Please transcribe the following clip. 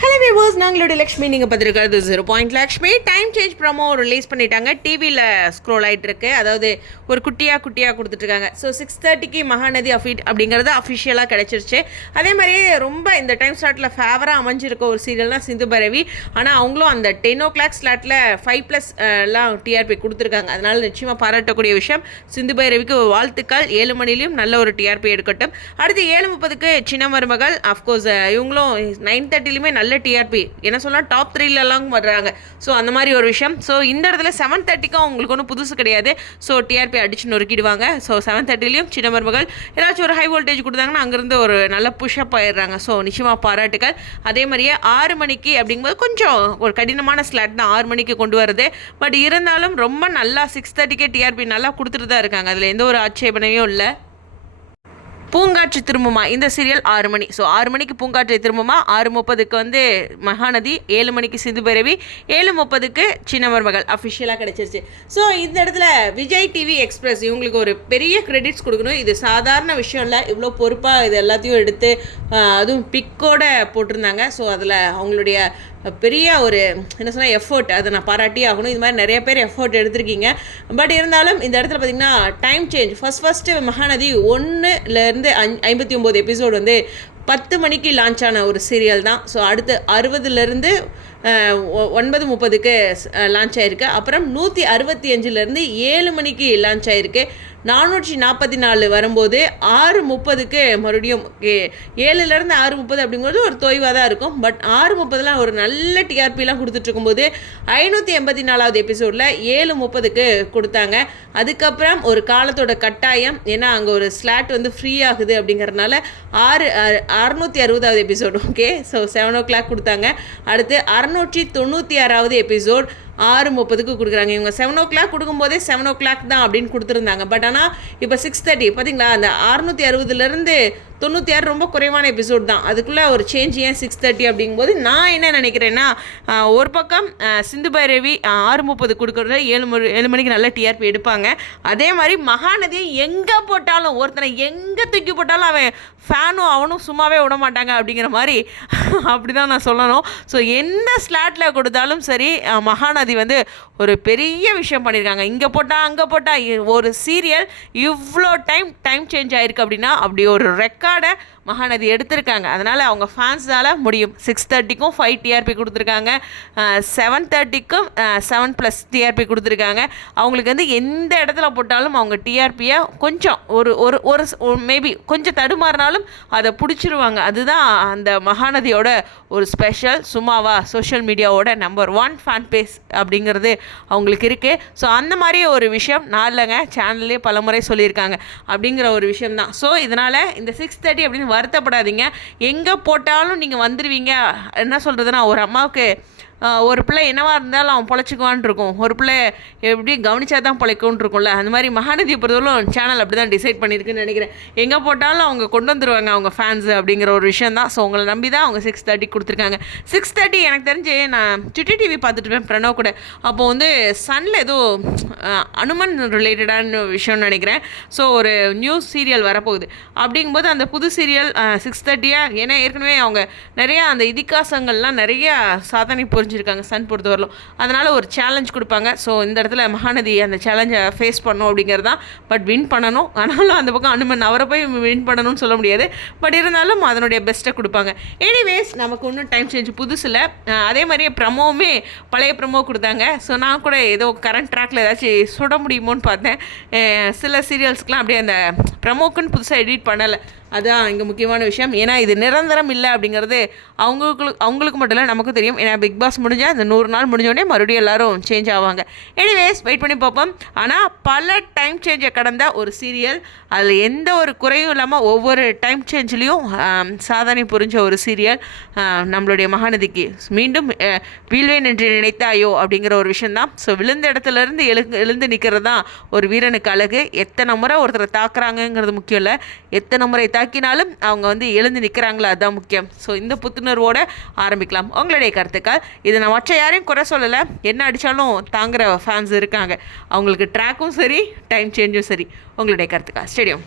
Hello viewers நாங்களோட லக்ஷ்மி. நீங்கள் பார்த்துருக்கிறது zero point Lakshmi. Time change promo release பண்ணிட்டாங்க. டிவியில் ஸ்க்ரோல் ஆகிட்டு இருக்கு. அதாவது ஒரு குட்டியாக குட்டியாக கொடுத்துட்ருக்காங்க. ஸோ சிக்ஸ் தேர்ட்டிக்கு மகாநதி அஃபீட் அப்படிங்கிறது அஃபிஷியலாக கிடச்சிருச்சு. அதே மாதிரி ரொம்ப இந்த டைம் ஸ்லாட்டில் ஃபேவராக அமைஞ்சிருக்க ஒரு சீரியல்னால் சிந்து பரவி. ஆனால் அவங்களும் அந்த டென் ஓ கிளாக் ஸ்லாட்டில் ஃபைவ் ப்ளஸ் எல்லாம் டிஆர்பி கொடுத்துருக்காங்க. அதனால் நிச்சயமாக பாராட்டக்கூடிய விஷயம். சிந்து பைரவிக்கு வாழ்த்துக்கள். ஏழு மணிலையும் நல்ல ஒரு டிஆர்பி எடுக்கட்டும். அடுத்து ஏழு முப்பதுக்கு சின்ன மருமகள். அஃப்கோர்ஸ் இவங்களும் நைன் தேர்ட்டிலையுமே நல்ல நல்ல டிஆர்பி என்ன சொன்னால் டாப் த்ரீலலாம் வர்றாங்க. ஸோ அந்த மாதிரி ஒரு விஷயம். ஸோ இந்த இடத்துல செவன் தேர்ட்டிக்கும் அவங்களுக்கு ஒன்றும் புதுசு கிடையாது. ஸோ டிஆர்பி அடிச்சு நொறுக்கிடுவாங்க. ஸோ செவன் தேர்ட்டிலையும் சின்ன மருமகள் ஏதாச்சும் ஒரு ஹை வோல்டேஜ் கொடுத்தாங்கன்னா அங்கேருந்து ஒரு நல்ல புஷ்அப் ஆயிடுறாங்க. ஸோ நிச்சயமாக பாராட்டுகள் அதே மாதிரியே ஆறு மணிக்கு அப்படிங்கும்போது கொஞ்சம் ஒரு கடினமான ஸ்லாட் தான். ஆறு மணிக்கு கொண்டு வருது பட் இருந்தாலும் ரொம்ப நல்லா சிக்ஸ் தேர்ட்டிக்கே டிஆர்பி நல்லா கொடுத்துட்டு தான் இருக்காங்க. அதில் எந்த ஒரு ஆட்சேபனையும் இல்லை. பூங்காற்று திரும்புமா? இந்த சீரியல் ஆறு மணி. ஸோ ஆறு மணிக்கு பூங்காற்று திரும்புமா? ஆறு முப்பதுக்கு வந்து மகாநதி ஏழு மணிக்கு சிந்து பைரவி ஏழு முப்பதுக்கு சின்ன மருமகள் அஃபிஷியலாக கிடச்சிருச்சு. ஸோ இந்த இடத்துல விஜய் டிவி எக்ஸ்பிரஸ் இவங்களுக்கு ஒரு பெரிய கிரெடிட்ஸ் கொடுக்கணும். இது சாதாரண விஷயம் இல்லை. இவ்வளோ பொறுப்பாக இது எல்லாத்தையும் எடுத்து அதுவும் பிக்கோட போட்டிருந்தாங்க. ஸோ அதில் அவங்களுடைய பெரிய ஒரு என்ன சொன்னால் எஃபர்ட் அதை நான் பாராட்டி ஆகணும். இது மாதிரி நிறைய பேர் எஃபர்ட் எடுத்திருக்கீங்க. பட் இருந்தாலும் இந்த இடத்துல பார்த்தீங்கன்னா time change first first Mahanadhi ஒன்றுலேருந்து அஞ் ஐம்பத்தி ஒம்பது எபிசோடு வந்து பத்து மணிக்கு லான்ச் ஆன ஒரு சீரியல் தான். ஸோ அடுத்து அறுபதுலேருந்து ஒன்பது முப்பதுக்கு லான்ச் ஆயிருக்கு. அப்புறம் நூற்றி அறுபத்தி அஞ்சுலேருந்து ஏழு மணிக்கு லான்ச் ஆயிருக்கு. நானூற்றி நாற்பத்தி நாலு வரும்போது ஆறு முப்பதுக்கு மறுபடியும் ஏ- ஏழுலேருந்து ஆறு முப்பது அப்படிங்கிறது ஒரு தொய்வாக தான் இருக்கும். பட் ஆறு முப்பதுலாம் ஒரு நல்ல டிஆர்பிலாம் கொடுத்துட்ருக்கும்போது ஐநூற்றி எண்பத்தி நாலாவது எபிசோடில் ஏழு முப்பதுக்கு கொடுத்தாங்க. அதுக்கப்புறம் ஒரு காலத்தோட கட்டாயம் ஏன்னா அங்கே ஒரு ஸ்லாட் வந்து ஃப்ரீ ஆகுது அப்படிங்கறதுனால ஆறு அறுநூற்றி அறுபதாவது episode okay so seven o'clock கொடுத்தாங்க. அடுத்து அறுநூற்றி தொண்ணூற்றி ஆறாவது எபிசோட் ஆறு முப்பதுக்கு கொடுக்குறாங்க. இவங்க செவன் ஓ கிளாக் கொடுக்கும்போதே செவன் ஓ கிளாக் தான் அப்படின்னு கொடுத்துருந்தாங்க. பட் ஆனால் இப்போ சிக்ஸ் தேர்ட்டி பார்த்தீங்களா அந்த அறுநூற்றி அறுபதுலேருந்து தொண்ணூற்றி ஆறு ரொம்ப குறைவான எபிசோட் தான். அதுக்குள்ளே ஒரு சேஞ்ச் ஏன் சிக்ஸ் தேர்ட்டி அப்படிங்கும்போது நான் என்ன நினைக்கிறேன்னா ஒரு பக்கம் சிந்து பைரவி ஆறு முப்பது கொடுக்குறத ஏழு மணி ஏழு மணிக்கு நல்ல டிஆர்பி எடுப்பாங்க. அதே மாதிரி மகாநதியை எங்கே போட்டாலும் ஒருத்தனை எங்கே தூக்கி போட்டாலும் அவன் ஃபேனும் அவனும் சும்மாவே விட மாட்டாங்க அப்படிங்கிற மாதிரி. அப்படி தான் நான் சொல்லணும். ஸோ என்ன ஸ்லாட்டில் கொடுத்தாலும் சரி மகாநதி மகாநதி வந்து ஒரு பெரிய விஷயம் பண்ணியிருக்காங்க இங்கே போட்டால் அங்கே போட்டால் ஒரு சீரியல் இவ்வளோ டைம் டைம் சேஞ்ச் ஆயிருக்கு அப்படின்னா அப்படி ஒரு ரெக்கார்டை மகாநதி எடுத்திருக்காங்க. அதனால் அவங்க ஃபேன்ஸால் முடியும். சிக்ஸ் தேர்ட்டிக்கும் ஃபைவ் டிஆர்பி கொடுத்துருக்காங்க. செவன் தேர்ட்டிக்கும் செவன் ப்ளஸ் டிஆர்பி கொடுத்துருக்காங்க. அவங்களுக்கு வந்து எந்த இடத்துல போட்டாலும் அவங்க டிஆர்பியை கொஞ்சம் ஒரு ஒரு ஒரு மேபி கொஞ்சம் தடுமாறினாலும் அதை பிடிச்சிருவாங்க. அதுதான் அந்த மகாநதியோட ஒரு ஸ்பெஷல் சும்மாவா சோஷியல் மீடியாவோட நம்பர் ஒன் ஃபேன் பேஸ் அப்படிங்கிறது அவங்களுக்கு இருக்குது ஸோ அந்த மாதிரி ஒரு விஷயம் நான் இல்லைங்க சேனல்லே பலமுறை சொல்லியிருக்காங்க. அப்படிங்கிற ஒரு விஷயம் தான் ஸோ இதனால் இந்த சிக்ஸ் தேர்ட்டி அப்படின்னு வருத்தப்படாதீங்க. எங்கே போட்டாலும் நீங்கள் வந்துடுவீங்க என்ன சொல்கிறதுனா ஒரு அம்மாவுக்கு ஒரு பிள்ளை என்னவாக இருந்தாலும் அவன் பொழைச்சிக்குவான்னு இருக்கும். ஒரு பிள்ளை எப்படி கவனிச்சா தான் பொழைக்கும்னு இருக்கும்ல. அந்த மாதிரி மகாநதி பொறுத்தவரைக்கும் சேனல் அப்படி தான் டிசைட் பண்ணியிருக்குன்னு நினைக்கிறேன். எங்கே போட்டாலும் அவங்க கொண்டு வந்துருவாங்க அவங்க ஃபேன்ஸு அப்படிங்கிற ஒரு விஷயம் தான். ஸோ உங்களை நம்பி தான் அவங்க சிக்ஸ் தேர்ட்டி கொடுத்துருக்காங்க. சிக்ஸ் தேர்ட்டி எனக்கு தெரிஞ்சு நான் சுட்டி டிவி பார்த்துட்டு இருப்பேன் பிரணவ் கூட. அப்போது வந்து சன்னில் ஏதோ அனுமன் ரிலேட்டடான விஷயம்னு நினைக்கிறேன். ஸோ ஒரு நியூஸ் சீரியல் வரப்போகுது. அப்படிங்கும்போது அந்த புது சீரியல் சிக்ஸ் தேர்ட்டியாக ஏன்னா ஏற்கனவே அவங்க நிறையா அந்த இதிகாசங்கள்லாம் நிறையா சாதனை புரிஞ்சிருக்காங்க சன் பொறுத்தவரையிலும். அதனால் ஒரு சேலஞ்ச் கொடுப்பாங்க. ஸோ இந்த இடத்துல மகாநதி அந்த சேலஞ்சை ஃபேஸ் பண்ணும் அப்படிங்கிறது தான். பட் வின் பண்ணணும். ஆனாலும் அந்த பக்கம் அனுமன் அவரை போய் வின் பண்ணணும்னு சொல்ல முடியாது. பட் இருந்தாலும் அதனுடைய பெஸ்ட்டை கொடுப்பாங்க. எனிவேஸ் நமக்கு இன்னும் டைம் சேஞ்ச் புதுசில். அதே மாதிரியே ப்ரமோவுமே பழைய ப்ரமோ கொடுத்தாங்க. ஸோ நான் கூட ஏதோ கரண்ட் ட்ராக்ல ஏதாச்சும் சுட முடியுமோன்னு பார்த்தேன். சில சீரியல்ஸ்க்கெலாம் அப்படியே அந்த ப்ரமோக்குன்னு புதுசாக எடிட் பண்ணலை. அதுதான் இங்கே முக்கியமான விஷயம். ஏன்னா இது நிரந்தரம் இல்லை அப்படிங்கிறது அவங்களுக்கு அவங்களுக்கு மட்டும் இல்லை நமக்கும் தெரியும். ஏன்னா பிக் பாஸ் முடிஞ்சால் இந்த நூறு நாள் முடிஞ்சோடனே மறுபடியும் எல்லாரும் சேஞ்ச் ஆவாங்க. எனிவேஸ் வெயிட் பண்ணி பார்ப்போம். ஆனால் பல டைம் சேஞ்சை கடந்த ஒரு சீரியல் அதில் எந்த ஒரு குறையும் இல்லாமல் ஒவ்வொரு டைம் சேஞ்ச்லேயும் சாதனை புரிஞ்ச ஒரு சீரியல் நம்மளுடைய மகாநதிக்கு. மீண்டும் வீழ்வேன் என்று நினைத்தாயோ அப்படிங்கிற ஒரு விஷயந்தான் ஸோ விழுந்த இடத்துலேருந்து எழு எழுந்து நிற்கிறது தான் ஒரு வீரனுக்கு அழகு. எத்தனை முறை ஒருத்தரை தாக்குறாங்கங்கிறது முக்கியம் இல்லை. எத்தனை முறை தாக்கினாலும் அவங்க வந்து எழுந்து நிற்கிறாங்களா அதுதான் முக்கியம். ஸோ இந்த புத்துணர்வோடு ஆரம்பிக்கலாம். உங்களுடைய கருத்துக்கள்? இதை நான் மற்ற யாரையும் குறை சொல்லலை. என்ன அடித்தாலும் தாங்குகிற ஃபேன்ஸ் இருக்காங்க. அவங்களுக்கு ட்ராக்கும் சரி டைம் சேஞ்சும் சரி. உங்களுடைய கருத்துக்கள்? ஸ்டேடியம்